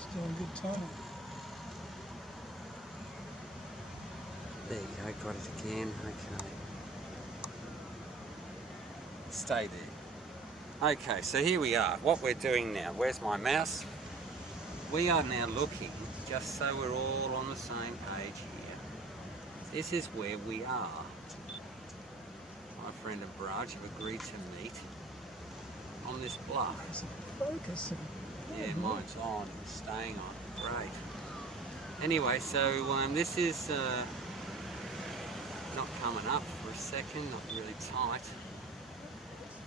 Still in good time. There you go, got it again. Okay. Stay there. Okay, so here we are. What we're doing now, where's my mouse? We are now looking, just so we're all on the same page here. This is where we are. My friend and Barrage have agreed to meet on this bluff. Focusing. Yeah, mine's on, it's staying on. Great. Anyway, so this is not coming up for a second, not really tight.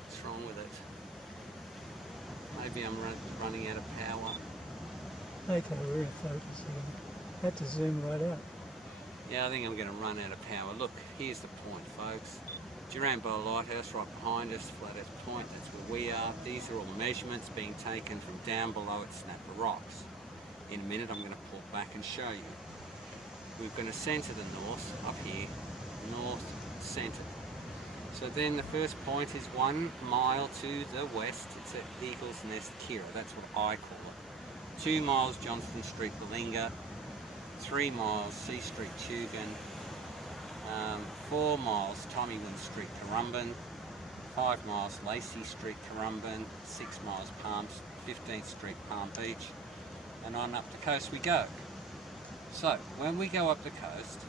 What's wrong with it? Maybe I'm running out of power. Okay, we're in focus again. Had to zoom right out. Yeah, I think I'm going to run out of power. Look, here's the point, folks. Durango Lighthouse right behind us, Flat Earth Point, that's where we are. These are all measurements being taken from down below at Snapper Rocks. In a minute I'm going to pull back and show you. We're going to centre the north, up here, north centre. So then the first point is 1 mile to the west, it's at Eagle's Nest, Kira, that's what I call it. 2 miles Johnston Street, Balinga, 3 miles C Street, Tugun, 4 miles Tommywin Street, Currumbin, 5 miles Lacey Street, Currumbin, 6 miles 15th Street, Palm Beach, and on up the coast we go. So when we go up the coast,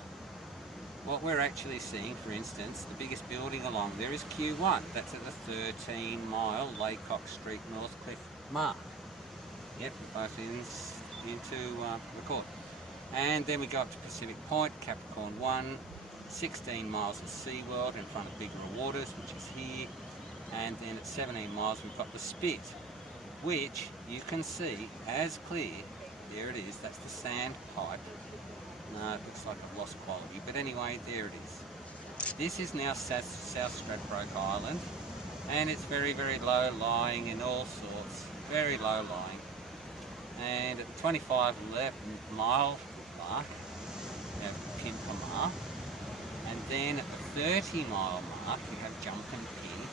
what we're actually seeing, for instance, the biggest building along there is Q1. That's at the 13-mile Laycock Street North Cliff mark. Yep, both ends into record. And then we go up to Pacific Point, Capricorn 1, 16 miles of SeaWorld in front of Bigger Waters, which is here. And then at 17 miles we've got the Spit, which you can see as clear. There it is, that's the sand pipe. No, it looks like I've lost quality, but anyway, there it is. This is now South Stradbroke Island, and it's very, very low lying in all sorts, very low lying. And at the 25-mile mark, we have Pimpamar, and then at the 30-mile mark, we have Jumpin' Pin,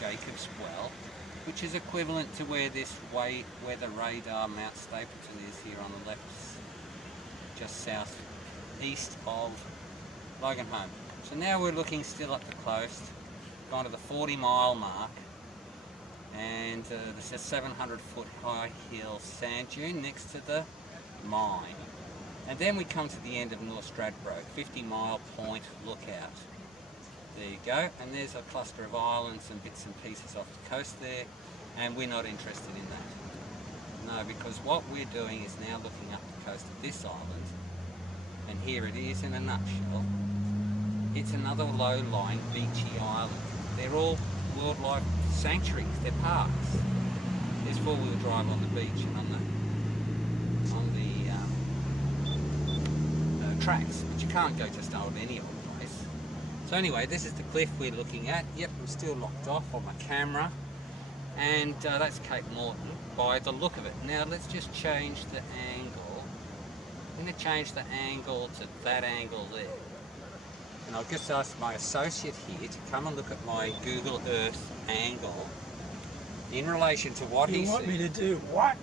Jacob's Well, which is equivalent to where where the radar Mount Stapleton is here on the left, just south east of Loganholme. So now we're looking still up the coast, gone to the 40-mile mark, and this is a 700-foot high hill sand dune next to the mine. And then we come to the end of North Stradbroke, 50-mile point lookout. There you go, and there's a cluster of islands and bits and pieces off the coast there, and we're not interested in that. No, because what we're doing is now looking up the coast of this island, and here it is in a nutshell. It's another low-lying beachy island. They're all wildlife sanctuaries, they're parks. There's four-wheel drive on the beach and on the tracks, but you can't go just out any old place. So anyway, this is the cliff we're looking at. Yep, I'm still locked off on my camera, and that's Cape Morton by the look of it. Now let's just change the angle. I'm going to change the angle to that angle there. And I'll just ask my associate here to come and look at my Google Earth angle in relation to what he sees. You want me to do what?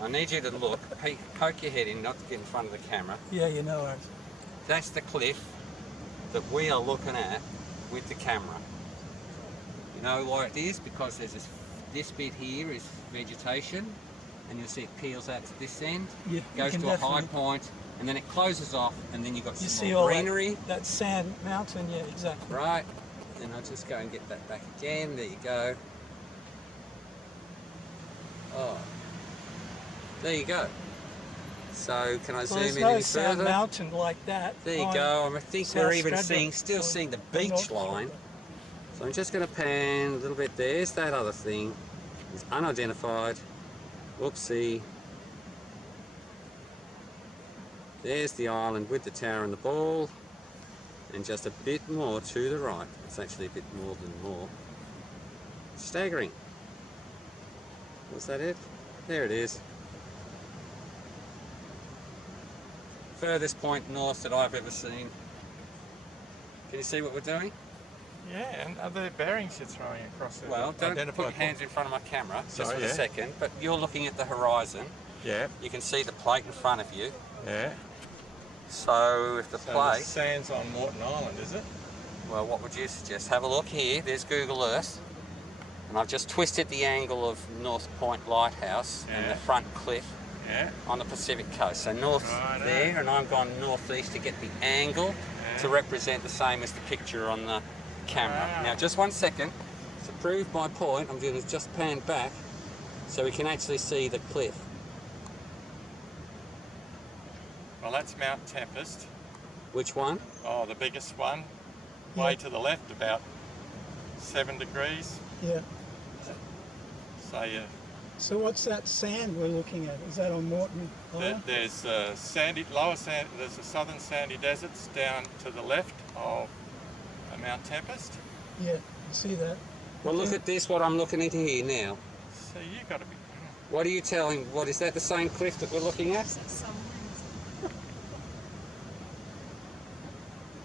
I need you to look, poke your head in, not to get in front of the camera. Yeah, you know it. That's the cliff that we are looking at with the camera. You know why it is? Because there's this bit here is vegetation, and you'll see it peels out to this end, Yeah, goes to a high point, and then it closes off, and then you've got some more greenery. That sand mountain, yeah, exactly. Right, then I'll just go and get that back again. There you go. Oh, there you go. So can I zoom in any further? There's no sand mountain like that. There you go. I think we're even still seeing the beach line. So I'm just going to pan a little bit. There's that other thing. It's unidentified. Whoopsie. There's the island with the tower and the ball. And just a bit more to the right. It's actually a bit more than more. Staggering. Was that it? There it is. Furthest point north that I've ever seen. Can you see what we're doing? Yeah, and other bearings you're throwing across there. Well, don't put hands in front of my camera just for a second, but you're looking at the horizon. Yeah. You can see the plate in front of you. Yeah. So if the So plate, the sand's on Morton Island, is it? well, what would you suggest? Have a look here. There's Google Earth. And I've just twisted the angle of North Point Lighthouse and Yeah. the front cliff Yeah. on the Pacific coast. So north Righto. there, and I'm gone northeast to get the angle to represent the same as the picture on the camera. Wow. Now, just 1 second. To prove my point, I'm going to just pan back so we can actually see the cliff. Well, that's Mount Tempest. Which one? Oh, the biggest one. Way to the left, about 7 degrees. Yeah. So yeah, So what's that sand we're looking at? Is that on Morton Island? there's there's the southern sandy deserts down to the left of Mount Tempest. Yeah, you see that? Well, look at this, what I'm looking into here now. So you got to be. What are you telling? What is that? The same cliff that we're looking at?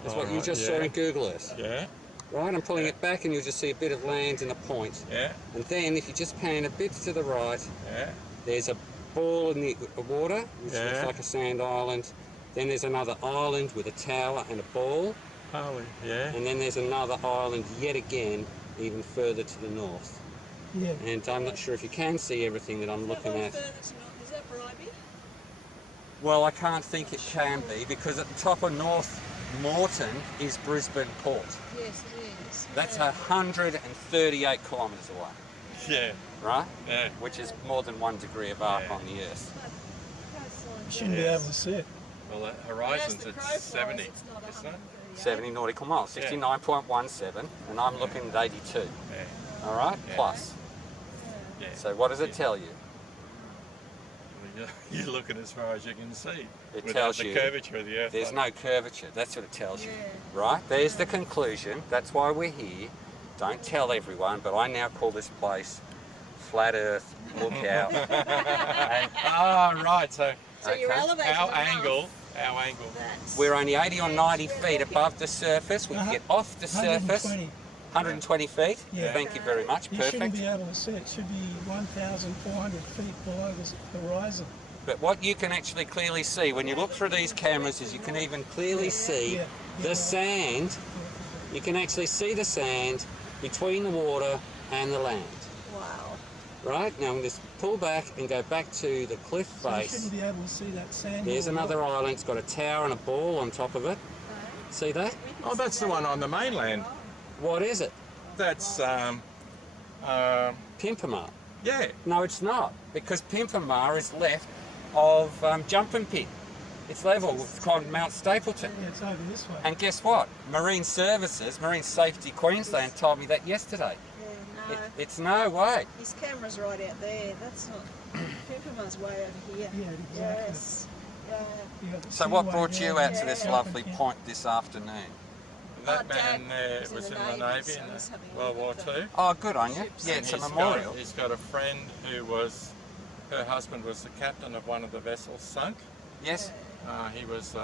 That's what you Alright, just saw yeah. in Google Earth. Yeah. Right, I'm pulling it back and you'll just see a bit of land and a point. Yeah. And then if you just pan a bit to the right, Yeah. there's a ball in the water, which looks Yeah. like a sand island. Then there's another island with a tower and a ball. Holy. Yeah. And then there's another island yet again, even further to the north. Yeah. And I'm not sure if you can see everything that I'm looking at. Is that Bribey? Well, I can't think it can be because at the top of North Moreton is Brisbane Port. Yes, it is. That's 138 kilometres away, Yeah. right? Yeah. Which is more than 1 degree of arc Yeah. on the Earth. You shouldn't be able to see it. Well, the horizon's at 70, isn't it? 70 nautical miles, 69.17, and I'm looking at 82. Yeah. All right, Yeah. plus. Yeah. So what does it tell you? Well, you're looking as far as you can see. It without tells the you curvature of the Earth. There's no curvature. That's what it tells you, Yeah. right? There's the conclusion. That's why we're here. Don't tell everyone, but I now call this place Flat Earth Lookout. And Right. So So you're Okay. elevated our enough angle. that- we're only 80 or 90 feet above the surface. We can get off the surface. 120. 120 feet. Yeah. Thank you very much. You shouldn't Perfect. be able to see it. It should be 1,400 feet below the horizon. But what you can actually clearly see when you look through these cameras is you can even clearly see Yeah. the sand. You can actually see the sand between the water and the land. Wow. Right? Now I'm going to pull back and go back to the cliff So you face. shouldn't be able to see that sand. There's on the another rock. island. It's got a tower and a ball on top of it. See that? Oh, that's the one on the mainland. What is it? That's Pimpamar. yeah. No, it's not, because Pimpamar is left of Jumping Pin. It's level with called Mount Stapleton. Yeah, it's over this way. And guess what? Marine Services, Marine Safety Queensland told me that yesterday. Yeah, no. It's no way. His camera's right out there. That's not. Pimpama's way over here. Yeah, exactly. Yes. Yeah. You got the So what seaway brought there, you out to this Yeah. lovely point this afternoon? That Oh, man Dad there was was in in the the Navy, Navy so in he's having a World War look at II. Oh, good on you. Ships. Yeah, And it's a he's memorial. He's got a friend who was, her husband was the captain of one of the vessels sunk. Yes, He was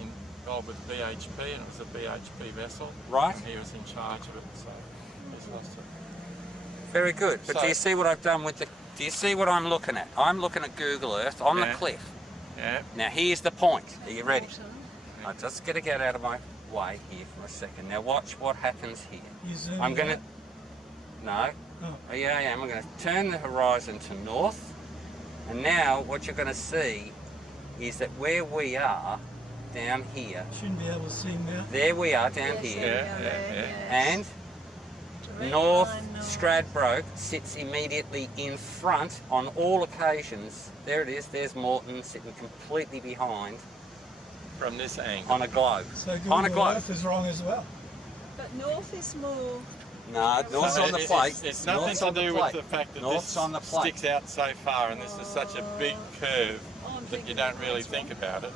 involved with BHP, and it was a BHP vessel. right. And he was in charge of it, so he's lost it. Very good. But do So- you see what I've done with the... Do you see what I'm looking at? I'm looking at Google Earth on the Yeah. cliff. Yeah. Now here's the point. Are you ready? Awesome. I'm just going to get out of my way here for a second. Now watch what happens here. You zoom I'm it going out. to... No. Oh. Oh, yeah, I am. I'm going to turn the horizon to north. And now what you're going to see is that where we are, down here, Shouldn't be able to see Mount. there we are down Yes, here, Yeah, down yeah, there, yeah. yes. and Direct North line north. Stradbroke sits immediately in front on all occasions. There it is, there's Morton sitting completely behind From this angle. on a globe. So On a Google globe. Earth is wrong as well. But north is more. No, north's So on the it- plate. It's nothing North's to on the do plate. with the fact that North's this on the plate. sticks out so far, and this is such a big curve Oh, I'm that thinking you don't really that's think wrong. about it.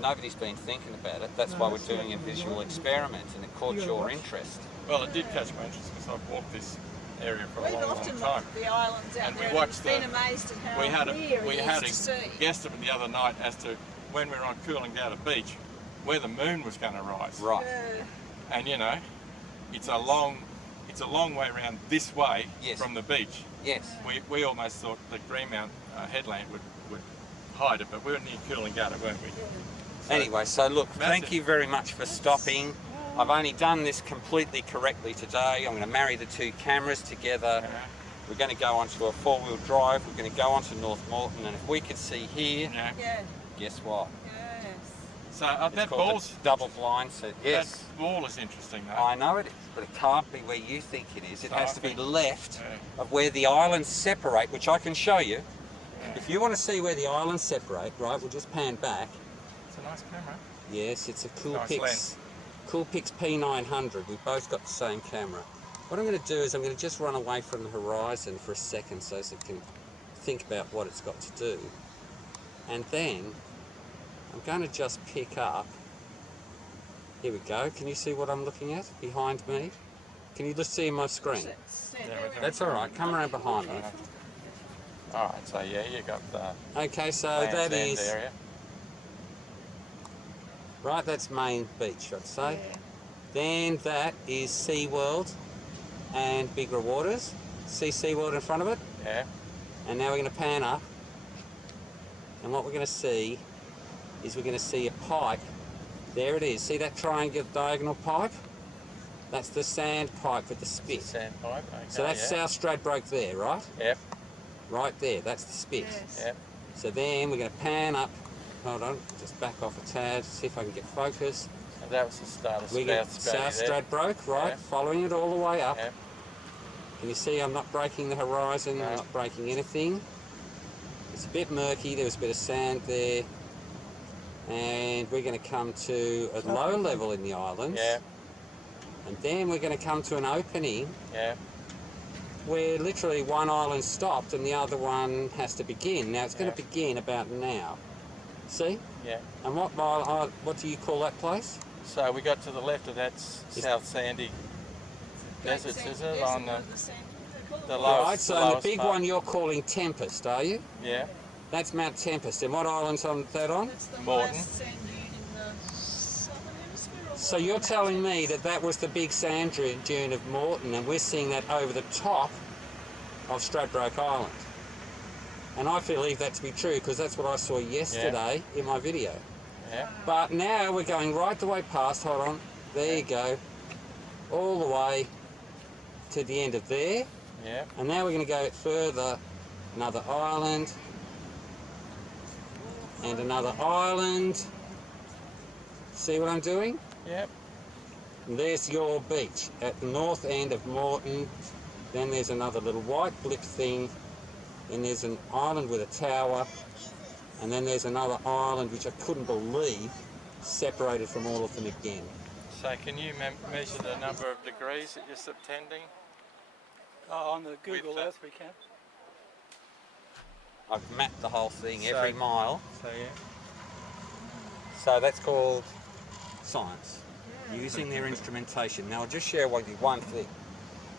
Nobody's been thinking about it. That's No, why we're that's doing a not visual right. experiment, and it caught You gotta your watch. interest. Well, it did catch my interest because I've walked this area for a We've long, long often time. looked at the islands out And we there watched been the- amazed at how We had clear we it had is to a see. guesstimate the other night as to when we were on Coolangatta Beach, where the moon was going to rise. Right. Yeah. And you know, it's a long it's a long way around this way Yes. from the beach. Yes. We almost thought the Greenmount headland would hide it, but we were near Coolangatta, weren't we? So, Anyway, so look, thank massive. you very much for stopping. I've only done this completely correctly today. I'm going to marry the two cameras together. We're going to go onto a four-wheel drive. We're going to go onto North Morton, and if we could see here, Yeah. Yeah. guess what? Yes. So It's that called ball's, the double blind set. Yes, that ball is interesting though. I know it is, but it can't be where you think it is. It So has I to be think- left Yeah. of where the islands separate, which I can show you. If you want to see where the islands separate, right, we'll just pan back. It's a nice camera. Yes, it's a Nice Coolpix lens. Coolpix P900. We've both got the same camera. What I'm going to do is I'm going to just run away from the horizon for a second so it can think about what it's got to do. And then I'm going to just pick up. Here we go. Can you see what I'm looking at behind me? Can you just see my screen? That's all right. Come around behind me. Alright, so yeah, you got the Okay, so Land's that End is area. right. That's Main Beach, I'd say. Yeah. Then that is SeaWorld and Bigger Waters. See SeaWorld in front of it? Yeah. And now we're going to pan up. And what we're going to see is we're going to see a pipe. There it is. See that triangular diagonal pipe? That's the sand pipe with the spit. Sand pipe. Okay, So that's yeah. South Stradbroke there, right? Yep. Right there. That's the spit. Yes. Yep. So then we're going to pan up. Hold on. Just back off a tad. See if I can get focus. So that was the start of We get South South there. Stradbroke, right? Yeah. Following it all the way up. Yep. And you see I'm not breaking the horizon, No. I'm not breaking anything. It's a bit murky, there was a bit of sand there. And we're going to come to a low level in the islands. Yeah. And then we're going to come to an opening Yeah. where literally one island stopped and the other one has to begin. Now it's going Yeah. to begin about now. See? Yeah. And what do you call that place? So we got to the left of that South Sandy Deserts, is it? On the lowest, Right, so the lowest big part. one you're calling Tempest, are you? Yeah. That's Mount Tempest. And what island's on that on? That's the Morton. highest sand dune in the southern hemisphere. So you're telling me that that was the big sand dune of Morton, and we're seeing that over the top of Stradbroke Island. And I believe that to be true because that's what I saw yesterday in my video. Yeah. But now we're going right the way past, hold on, there you go, all the way to the end of there. Yeah. And now we're going to go further, another island, and another island. See what I'm doing? Yep. And there's your beach at the north end of Morton. Then there's another little white blip thing. Then there's an island with a tower. And then there's another island which I couldn't believe separated from all of them again. So can you measure the number of degrees that you're subtending? On the Google With, Earth we can. I've mapped the whole thing, So- every mile. So yeah. So that's called science, using their instrumentation. Now I'll just share with you one thing.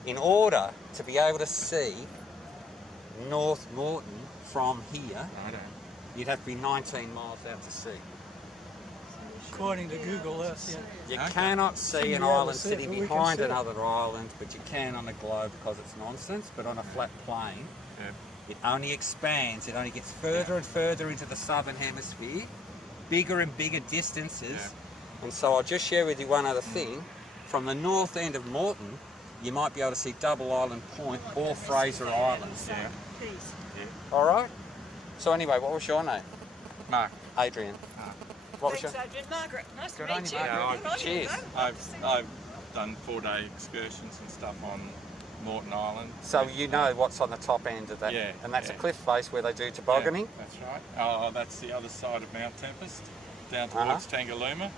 In order to be able to see North Morton from here, I don't. you'd have to be 19 miles out to sea. According to Google Earth, yeah. You Okay. cannot see Shouldn't an be able to island see it, sitting but we can behind see it. another island, but you can on a globe because it's nonsense. But on a flat plane, Yeah. it only expands. It only gets further and further into the southern hemisphere, bigger and bigger distances. Yeah. And so I'll just share with you one other thing. From the north end of Morton, you might be able to see Double Island Point or Fraser Island. Yeah. Peace. All right? So anyway, what was your name? Mark. Adrian. What was your... Thanks, Adrian. Margaret, nice to Good meet on you, you. Margaret. Good on you, Cheers. though. I've done 4-day excursions and stuff on Morton Island. So you know what's on the top end of that. Yeah, And that's a yeah. cliff face where they do Yeah, tobogganing. that's right. Oh, that's the other side of Mount Tempest, down towards Tangalooma.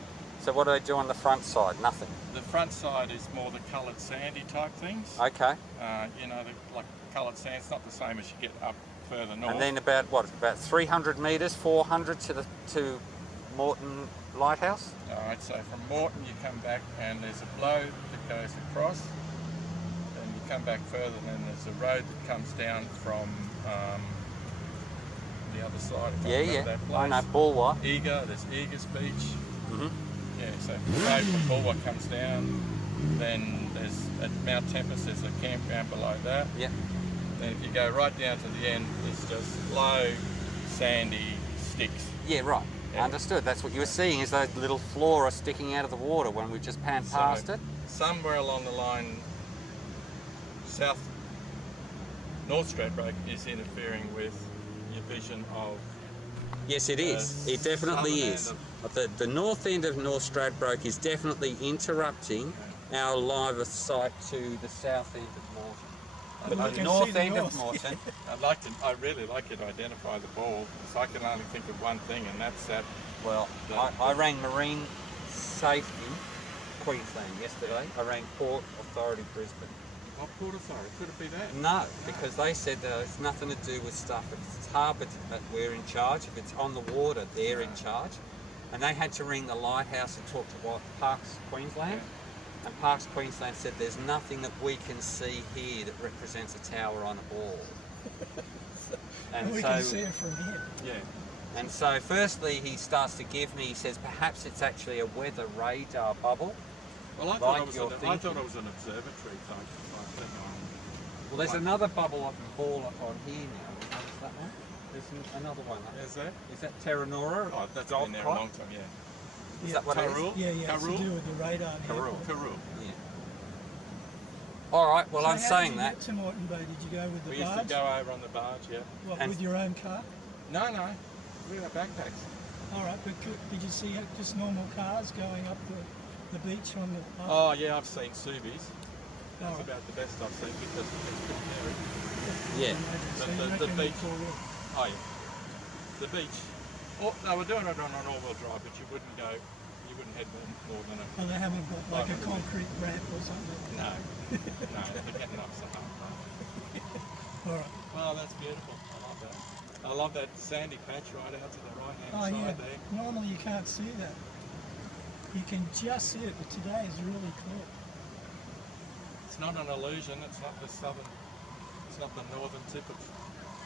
So what do they do on the front side? Nothing. The front side is more the coloured sandy type things. Okay. You know, like coloured sand. It's not the same as you get up further north. And then about what? About 300 metres, 400 to Morton Lighthouse. All right, so from Morton you come back and there's a blow that goes across. Then you come back further and then there's a road that comes down from the other side. If I Yeah, remember yeah. That place. I know Bulwer. Eager, there's Eagers Beach. Mhm. Yeah, so the road from Bulwer comes down, then there's at Mount Tempest, there's a campground below that. Yep. Then if you go right down to the end, it's just low, sandy sticks. Yeah, right. Yeah. Understood. That's what you were seeing, is those little flora sticking out of the water when we just panned past it. Somewhere along the line, North Stradbroke is interfering with your vision of. Yes, it is. It definitely is. The north end of North Stradbroke is definitely interrupting our line of sight to the south end of Moreton. Well, But you the can north see the end north. of Moreton, I'd really like you to identify the ball, because I can only think of one thing, and that's that. well, I rang Marine Safety Queensland yesterday. I rang Port Authority Brisbane. Oh, Port Authority, could it be that? No, because they said it's nothing to do with stuff. If it's harbour, we're in charge. If it's on the water, they're in charge. And they had to ring the lighthouse and talk to Parks Queensland. And Parks Queensland said there's nothing that we can see here that represents a tower on a ball. And we can see it from here. Yeah. And so firstly he starts to give me, he says perhaps it's actually a weather radar bubble. Well, I Like thought it was you're an observatory type thing. Well, there's another bubble up and ball up on here now. Is that one? There's another one. Is that? Is that Terra Nora? Oh, that's Golf been there a Club? long time, yeah. Is Yeah. that what it is? Karul? Yeah, yeah, it's to Karul? do with the radar. and the Karul. airport. Karul. Yeah. All right. Well, So I'm how saying did you that. get to Moreton Bay? Did you go with We the used to barge? go over on the barge, yeah. What, and- with your own car? No, we had backpacks. All right, but did you see just normal cars going up the beach on the... Oh, yeah, I've seen Subies. All That's right. about the best I've seen because it's pretty hairy. Yeah. So the- you the reckon beach. it's all right? Oh, yeah. The beach. Oh, they were doing it on an all-wheel drive, but you wouldn't head more than a... Oh, they haven't got like a 500. concrete ramp or something? No. No, they're getting up so hard. All right. Well, that's beautiful. I love that. I love that sandy patch right out to the right-hand Oh side yeah, there. normally you can't see that. You can just see it, but today is really cool. It's not an illusion. It's not the northern tip of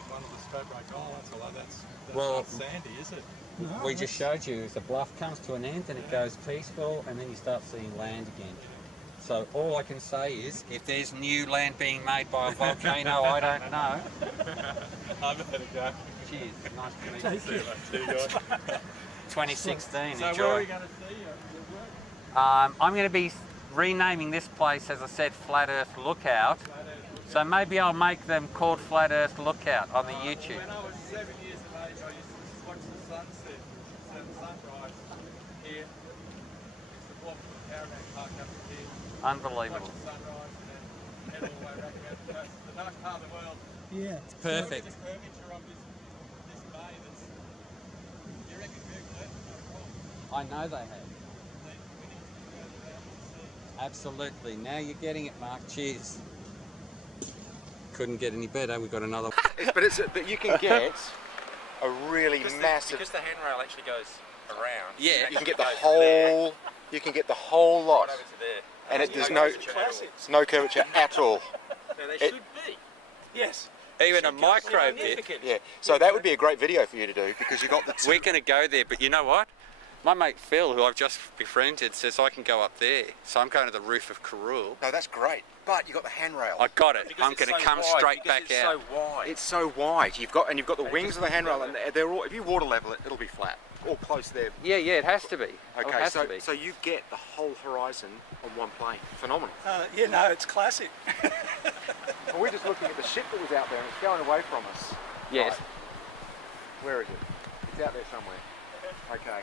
one of the Stradbroke Islands. Although that's Well, not sandy, is it? No, We just showed you the bluff comes to an end and it goes peaceful and then you start seeing land again. So all I can say is, if there's new land being made by a volcano, I don't know. I better go. Cheers, nice to meet Take you. See you guys. 2016, So enjoy. where are we going to see your work? I'm going to be renaming this place, as I said, Flat Earth Lookout. So maybe I'll make them called Flat Earth Lookout on the YouTube. When I was 7 years of age, I used to watch the sunset, sunrise here. Used to walk to the caravan park up here, watch Unbelievable. the sunrise, and then head all the way back around the coast. It's the nice part of the world. Yeah. Perfect. Look at the curvature of this bay. You reckon Google Earth has got a problem? I know they have. We need to go there and see. Absolutely. Now you're getting it, Mark. Cheers. Couldn't get any better. We've got another. But you can get a really massive. Because the handrail actually goes around. Yeah. You can get the whole. You can get the whole lot, Right over to there. and there's no curvature at all. No, they It- should be. Yes. Even a micro bit. Significant. Yeah. So that would be a great video for you to do because you got the. We're going to go there, but you know what? My mate Phil, who I've just befriended, says I can go up there. So I'm going to the roof of Curul. No, that's great. But you got the handrail. I got it. Because I'm it's going to so come wide, straight because back it's out. so wide. It's so wide. You've got the wings of the handrail, and they're all. If you water level it, it'll be flat or close there. Yeah, it has to be. It Okay, has to be. so you get the whole horizon on one plane. Phenomenal. Yeah, no, it's classic. Well, we're just looking at the ship that was out there, and it's going away from us. Yes. Right. Where is it? It's out there somewhere. Okay.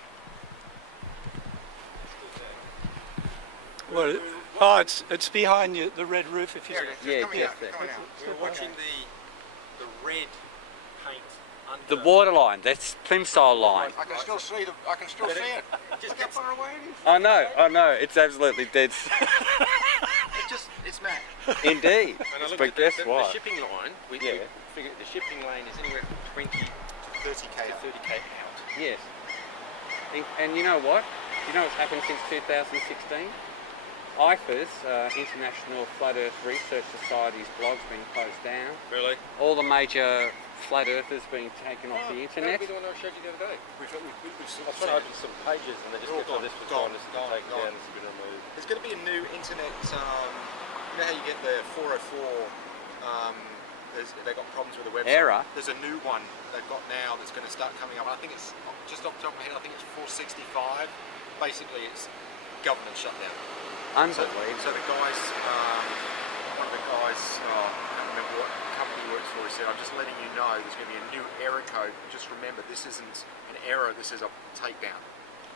Well, it's behind you, the red roof. If you There it is. Yeah, Coming just out, there. coming out. We're watching the red paint under The waterline, that's plimsoll line. I can still see it. Just Look how far away it is. I know. It's absolutely dead. It's mad. Indeed. And I look But at guess the what? shipping line. We figure the shipping lane is anywhere from 20 to 30k. 30k out. Yes. And you know what? You know what's happened since 2016? IFA's, International Flat Earth Research Society's blog's been closed down. Really? All the major flat earthers being taken off the internet. That'll be the one I showed you the other day. We've I was trying to open some pages and they just kept, this was gone, this was taken down, this has been removed. There's going to be a new internet You know how you get the 404, they've got problems with the website. Error. There's a new one they've got now that's going to start coming up. I think it's, just off the top of my head, I think it's 465. Basically, it's government shutdown. Unbelievable. So the guys, one of the guys, I can't remember what company he works for, he said, I'm just letting you know there's going to be a new error code. Just remember, this isn't an error, this is a takedown.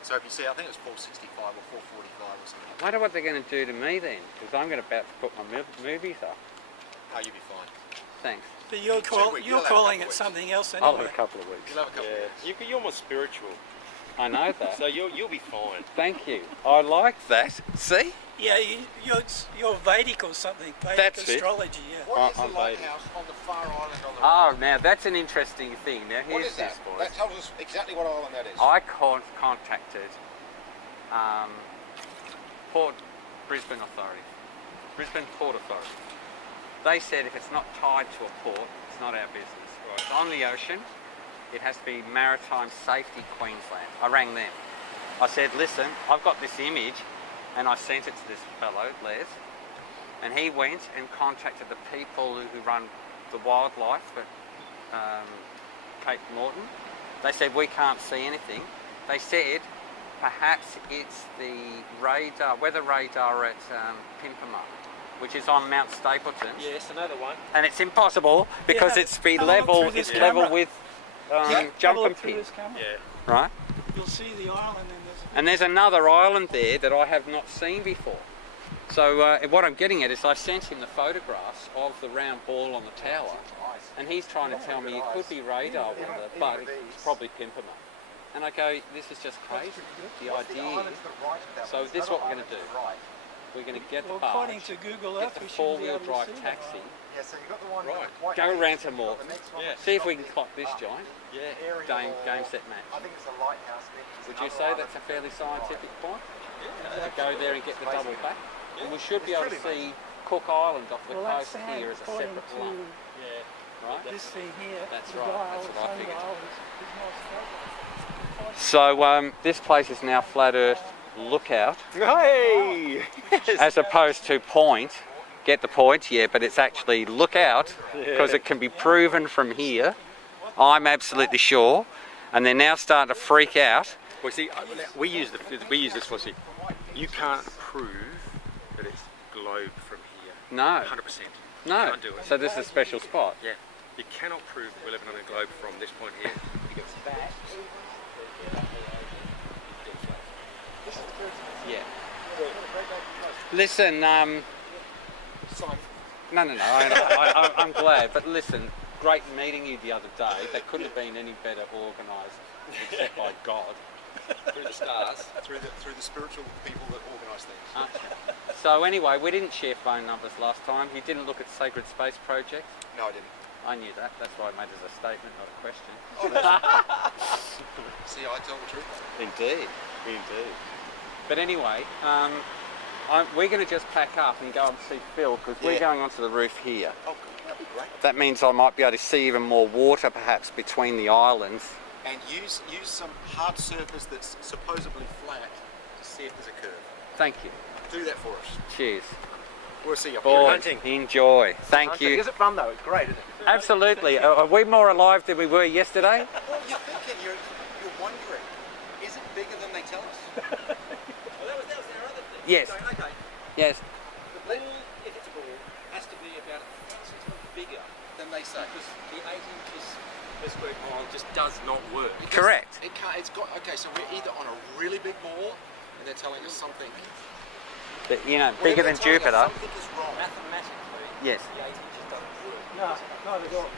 So if you see, I think it's 465 or 445 or something. I wonder what they're going to do to me then, because I'm about to put my movies up. Oh, you'll be fine. Thanks. But you're calling it something else I'll anyway. have a couple of weeks. You'll have a couple of weeks. You're more spiritual, I know that. so you'll be fine. Thank you. I like that. See? Yeah, you're Vedic or something. Vedic That's it. astrology, yeah. What is I'm the lighthouse on the far island on the Oh, now that's an interesting thing. Now What here's is that? this for That us. tells us exactly what island that is. I contacted Brisbane Authority, Brisbane Port Authority. They said if it's not tied to a port, it's not our business. Right. It's on the ocean. It has to be Maritime Safety Queensland. I rang them. I said, listen, I've got this image, and I sent it to this fellow, Les, and he went and contacted the people who run the wildlife at Cape Morton. They said, we can't see anything. They said, perhaps it's the radar, weather radar at Pimpama, which is on Mount Stapleton. Yes, another one. And it's impossible because Yeah, it's be have a look level, through this it's level camera. with Have a jumping look through pin, this camera. Yeah. right? You'll see the island and And there's another island there that I have not seen before. So what I'm getting at is I sent him the photographs of the round ball on the tower, and he's trying to tell me it could be radar water, but it's probably Pimpama. And I go, this is just crazy. The idea. So this is what we're going to do. We're going to get the well, barge, according to Google get Earth, the we should be able four-wheel to drive see taxi, Yeah, so you got the one Right. go around to Morton, Yeah. see if we can clock this joint. Yeah. Game set match. I think it's a lighthouse. Would you say that's a fairly scientific point? To go there and get the double back? And we should be able to see Cook Island off the Well, that's coast sand, here as a according separate to lump, Yeah. right? this thing here. That's the right, dial, that's what I figured. sundial is not stable. So this place is now Flat Earth Lookout, Hey! as opposed to point. Get the point, yeah, but it's actually Lookout because it can be proven from here. I'm absolutely sure, and they're now starting to freak out. Well, see, we use this for, see, you can't prove that it's globe from here. No, 100%. no. You can't do it. So this is a special spot. Yeah. You cannot prove that we're living on a globe from this point here. Yeah. Listen, no. I'm glad, but listen, great meeting you the other day. That couldn't have been any better organised, except by God. Through the stars. Through the spiritual people that organise things. Okay. So anyway, we didn't share phone numbers last time. You didn't look at Sacred Space Project. No, I didn't. I knew that. That's why I made it as a statement, not a question. See, I tell the truth. Indeed, indeed. But anyway, we're going to just pack up and go and see Phil because we're going onto the roof here. Oh, that'd be great. That means I might be able to see even more water perhaps between the islands. And use some hard surface that's supposedly flat to see if there's a curve. Thank you. Do that for us. Cheers. We'll see you. Boy, hunting. enjoy. Thank you. Is it fun though? It's great, isn't it? Absolutely. Are we more alive than we were yesterday? Well, you're thinking, you're wondering, is it bigger than they tell us? Well, that was our other thing. Yes. Going, okay, Yes. the ball, if it's a ball, has to be about 1 centimetre bigger Then they say. because the 8 inches per square mile just does not work. Because Correct. It can't, it's got, okay, so we're either on a really big ball and they're telling us something. But, you know, Whatever bigger they're than telling us, Jupiter. Something is wrong. Mathematically, Yes. the 8 inches doesn't work. No, not at all.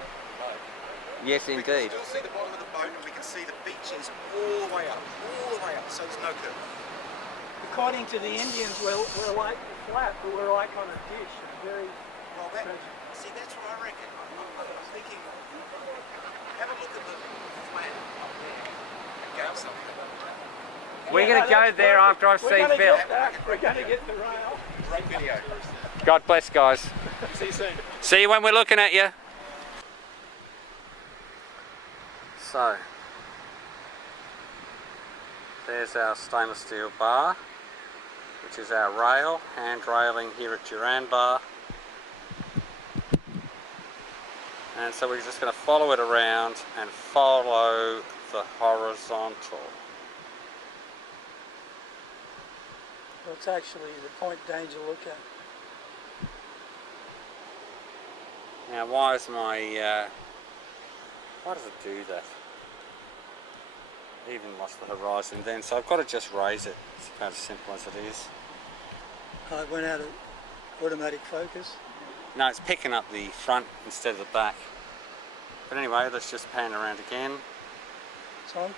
Yes, We indeed. can still see the bottom of the boat and we can see the beaches all the way up, so there's no curve. According to the Indians, we're like flat, but we're like on a dish. Very Well, that, tragic. see, that's what I reckon. I was thinking, have a look at the flat up there and go something. We're going to go there after I've seen Phil. We're going to get the rail. Great video. God bless, guys. See you soon. See you when we're looking at you. So, there's our stainless steel bar. which is our rail, hand railing here at Duranbar. And so we're just going to follow it around and follow the horizontal. It's actually the point Danger look at. Now why is my, why does it do that? Even lost the horizon then, so I've got to just raise it. It's about as simple as it is. It went out of automatic focus. No, it's picking up the front instead of the back. But anyway, let's just pan around again. It's on.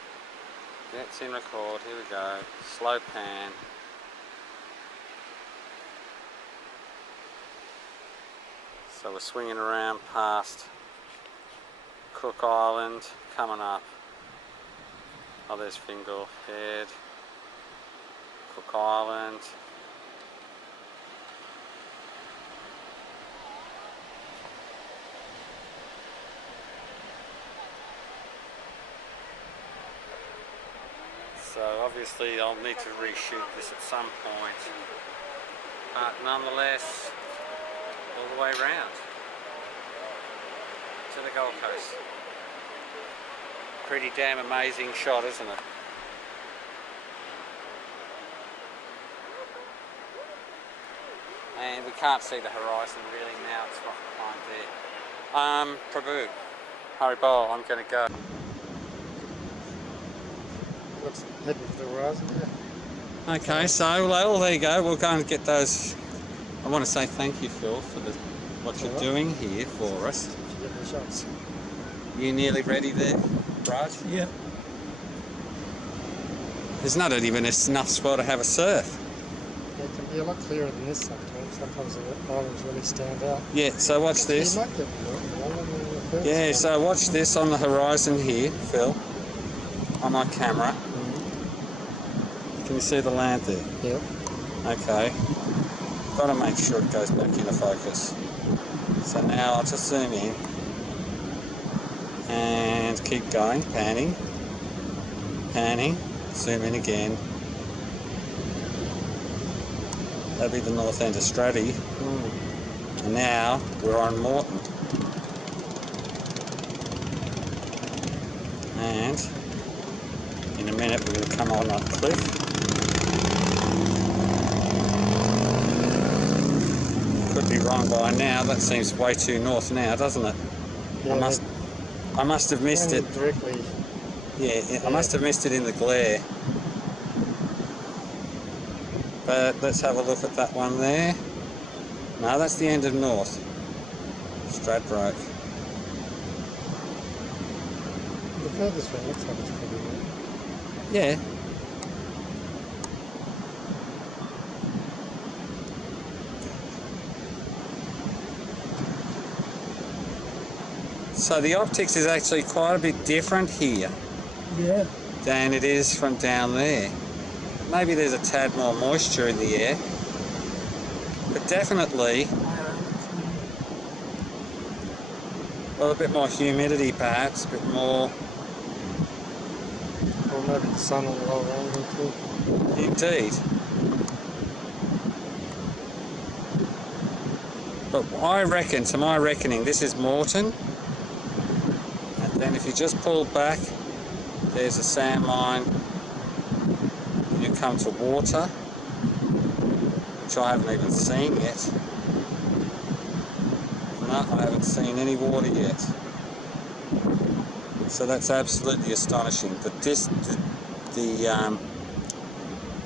Yeah, it's in record. Here we go. Slow pan. So we're swinging around past Cook Island, coming up. Oh, there's Fingal Head, Cook Island. So obviously I'll need to reshoot this at some point, but nonetheless, all the way round to the Gold Coast. Pretty damn amazing shot, isn't it? And we can't see the horizon really now, it's not behind there. Prabhu, Haribo, I'm going to go. Looks heading for the horizon, yeah. Okay, so well, there you go. We'll go and get those. I want to say thank you, Phil, for what you're doing here for us. Get the shots. You nearly ready there, Raj? Yeah. There's not even enough spot to have a surf. Yeah, it can be a lot clearer than this sometimes. Sometimes the islands really stand out. Yeah, so watch this. You might get more. Yeah, so watch this on the horizon here, Phil, on my camera. Can you see the land there? Yeah. Okay. Got to make sure it goes back into focus. So now I'll just zoom in and keep going, panning, panning, zoom in again. That'll be the north end of Stratty. And now we're on Moreton. And in a minute we're going to come on that cliff. Could be wrong by now, that seems way too north now, doesn't it? Yeah, I must have missed it. Directly. Yeah, I must have missed it in the glare. But let's have a look at that one there. No, that's the end of north. Stradbroke. The furthest one looks like it's probably right. Yeah. So the optics is actually quite a bit different here Yeah. than it is from down there. Maybe there's a tad more moisture in the air, but definitely, well, a bit more humidity perhaps, a bit more. Or maybe the sun on the lower angle too. Indeed. But I reckon, to my reckoning, this is Moreton. And then if you just pull back, there's a sand mine. You come to water, which I haven't even seen yet. No, I haven't seen any water yet. So that's absolutely astonishing. But the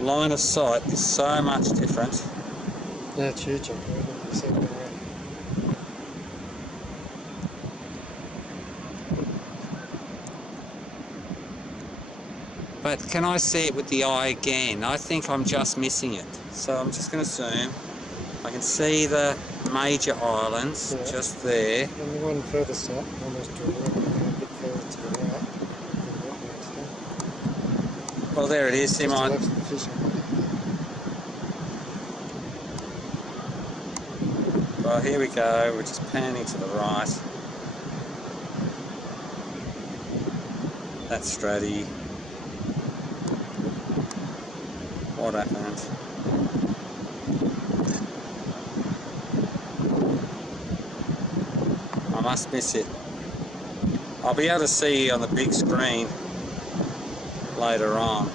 line of sight is so much different. Yeah, it's huge up there. You see it there. But can I see it with the eye again? I think I'm just missing it. So I'm just going to zoom. I can see the major islands just there. And the one furthest up, almost to the right, a bit further to the right. Well, there it is. See mine. Just to the left of the fishing. Well, here we go. We're just panning to the right. That's Stratty. What happened? must miss it. I'll be able to see on the big screen later on.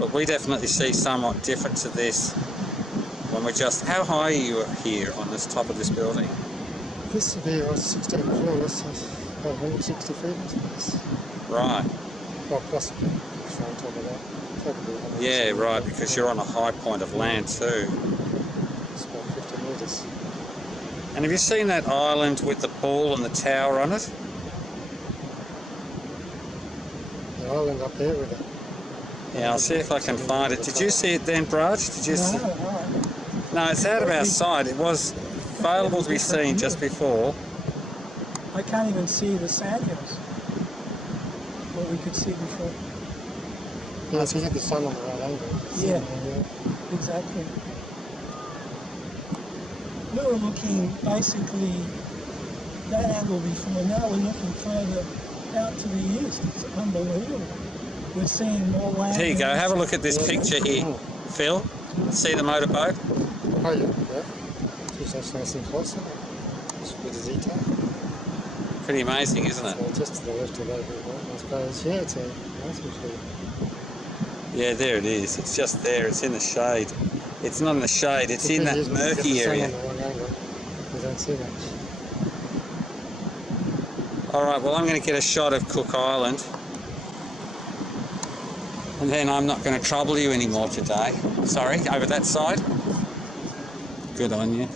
But we definitely see somewhat different to this when we're just... How high are you here on this top of this building? This will be on 16th floor, this is 160 feet. Right. Well, plus it's on top of that. So Yeah, right, because you're on a high point of land too. It's about 50 metres. And have you seen that island with the pool and the tower on it? The island up there with it. Yeah, I'll see if I can find it. Did you see it then, Braj? Did you see? No, it's out of our sight. It was available to be seen just before. I can't even see the sand hills. What we could see before. Yeah, so you get the sun on the right angle. Yeah, exactly. We were looking basically that angle before. Now we're looking further out to the east. It's unbelievable. We're seeing more land. Here you go. Have a look at this picture here, Phil. See the motorboat? Oh yeah, yeah. Just that's nice and close. With the Z-tail. Pretty amazing, isn't it? So just to the left of that, I suppose. Yeah, it's a nice one. Yeah, there it is. It's just there. It's in the shade. It's not in the shade. It's in that murky area. You don't see much. All right. Well, I'm going to get a shot of Cook Island, and then I'm not going to trouble you anymore today. Sorry, over that side. Good on you.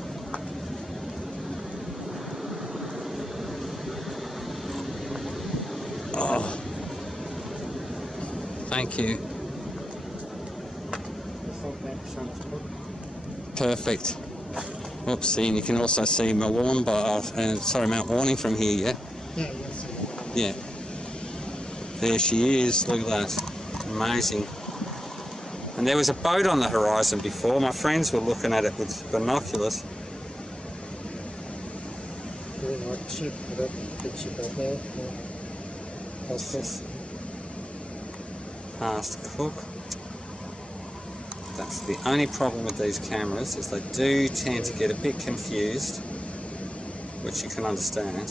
Oh, thank you. Perfect. Oopsie, and you can also see Mount Warning from here, yeah? Yeah, you see that. Yeah. There she is, look at that. Amazing. And there was a boat on the horizon before. My friends were looking at it with binoculars. Really like the ship, that big ship out there. How's this? Past Cook. That's the only problem with these cameras, is they do tend to get a bit confused, which you can understand.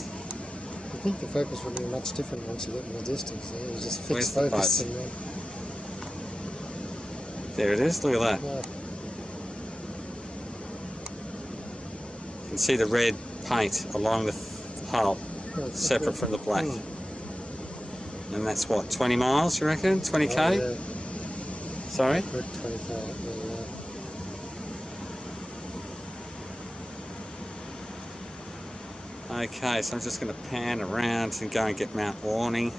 I think the focus will be much different once you get in the distance. You just Where's fix the focus boat? and then... There it is, look at that. Yeah. You can see the red paint along the hull, separate from the black. And that's what, 20 miles, you reckon? 20k? Oh, yeah. Sorry? Good 20k, yeah. Okay, so I'm just going to pan around and go and get Mount Warning.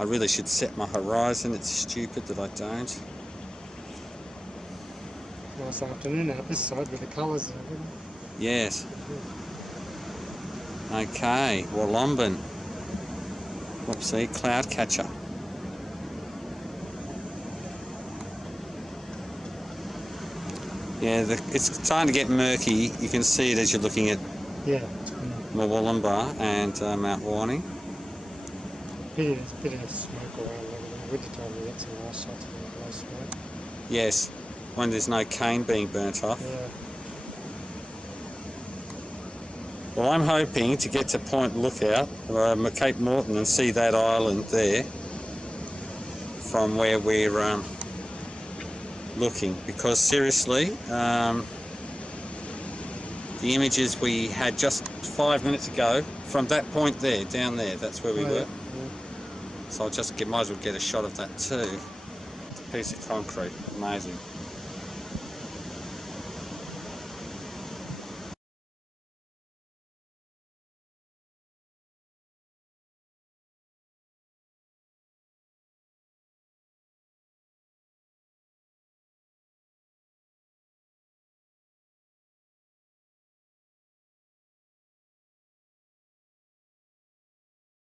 I really should set my horizon, it's stupid that I don't. Nice afternoon out this side with the colours and everything. Yes. Okay, Wollomban. Whoopsie, cloud catcher. Yeah, it's starting to get murky. You can see it as you're looking at Wollomba and Mount Warning. Bit of smoke around there. Winter time we get some nice shots from that nice smoke. Yes, when there's no cane being burnt off. Yeah. Well, I'm hoping to get to Point Lookout, Cape Morton, and see that island there from where we're looking. Because seriously, the images we had just 5 minutes ago, from that point there, down there, that's where we were. Yeah. So I'll just might as well get a shot of that too. It's a piece of concrete, amazing.